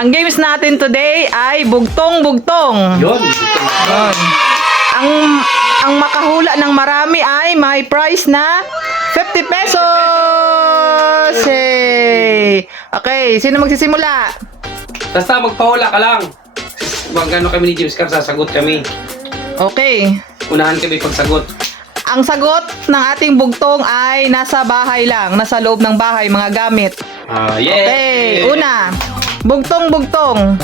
Ang games natin today ay bugtong-bugtong. Yun. Yun. Ang makahula ng marami ay may prize na 50 pesos. Hey. Okay, sino magsisimula? Basta magpahula ka lang. Mag-ano kami ni James Carr, sasagot kami. Okay. Unahan kami pagsagot. Ang sagot ng ating bugtong ay nasa bahay lang, nasa loob ng bahay, mga gamit. Yeah. Okay, una. Bugtong-bugtong.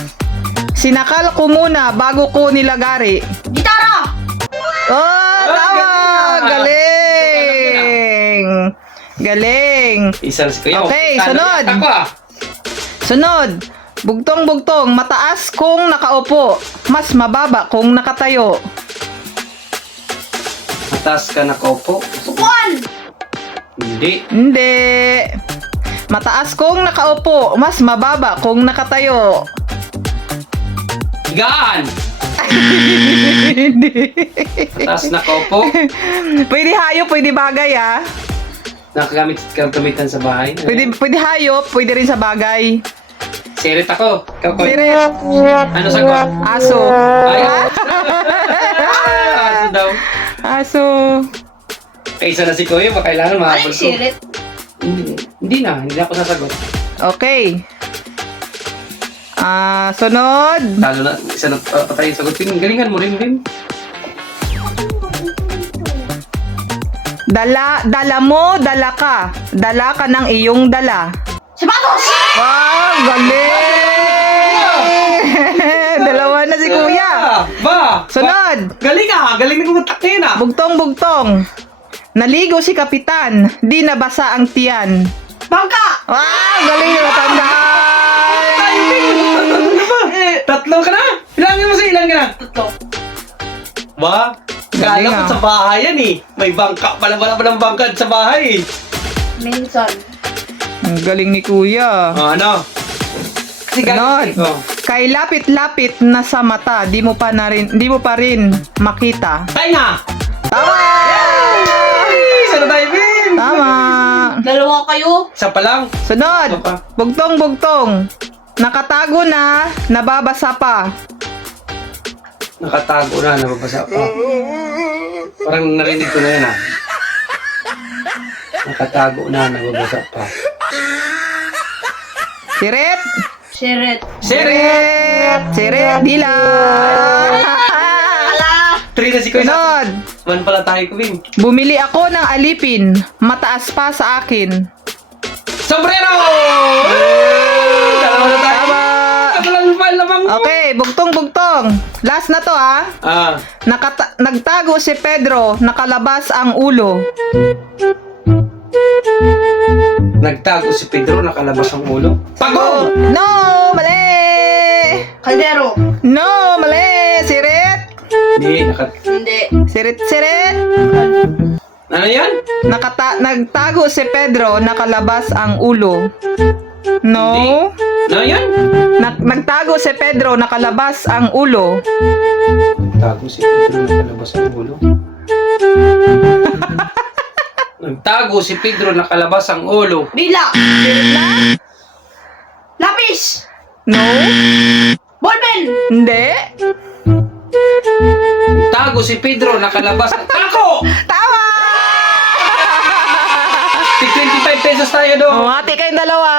Sinakal ko muna bago ko nilagari. Gitara! Oh, tama! Galing! Galing! Isa si Kuya. Okay, Talo sunod. yata ako, ah. Sunod. Bugtong-bugtong. Mataas kung nakaupo. Mas mababa kung nakatayo. Mataas ka nakaupo. Upuan! Hindi. Hindi. Mataas kung nakaupo. Mas mababa kung nakatayo. Higaan. Hindi. Mataas nakaupo. Pwede hayop, pwede bagay ah. Gamitan sa bahay. Pwede hayop, pwede rin sa bagay. Sirit ako. Ikaw, Koy. Sirit. Ano sagot? Aso. Ay. Aso daw. Aso. Kaysa na si Kuya, baka kailangan Ano mahabol yung ko. sirit? Hindi na ako sasagot. Okay. Sunod. Talo na, isa na patay yung sagot. Galingan mo rin. Dala mo, dala ka. Dala ka ng iyong dala. Sapatos! Wow, galing! Dalawa na si Kuya. Ba! Sunod. Galing na kumuntak na yun ah! Bugtong-bugtong. Naligo si Kapitan. Di nabasa ang tiyan. Bangka! Wow, galing na matandaan. Tatlo ka na! Ilan ka na? Tatlo. Ba? Galing, Kala ko ah. sa bahay yan eh. May bangka, wala ng bangka sa bahay eh. Minsan. Ang galing ni Kuya. Ano? Kasi Sunod. Oh. Kay lapit-lapit na sa mata, di mo pa rin makita. Tainga! Tama! Sana tayo, Bim! Tama! Dalawa kayo. Isa pa lang. Sunod! Ano pa? Bugtong-bugtong. Nakatago na, nababasa pa. Nakatago na, nababasa pa. Parang narinig ko na yan ah. Nakatago na, nababasa pa. Sirit! Sirit. Sirit! Sirit! Dila! Ala! 3 na si Kuya. Sunod! Man pala tayo ko, Bim. Bumili ako ng alipin. Mataas pa sa akin. Sombrero! Dalawa na tayo. Tama! Ako lang lamang mo. Okay, bugtong-bugtong. Last na to ah. Nagtago si Pedro, nakalabas ang ulo. Nagtago si Pedro, nakalabas ang ulo. Oh, Pagong! no! Mali! Kaldero. No! Mali! Sirit! Hindi, Hindi. Sirit! Sirit! Ano yan? Nagtago si Pedro, nakalabas ang ulo. No? Ano yan? Nagtago si Pedro, nakalabas ang ulo. Nagtago si Pedro, nakalabas ang ulo. Nagtago si Pedro, nakalabas ang ulo. Bila. Sirit na? Lapis. No? Ballpen. Hindi? Nagtago si Pedro, nakalabas ang tako! Tama! Tig 25 pesos tayo doon. Oh, ate kayong dalawa.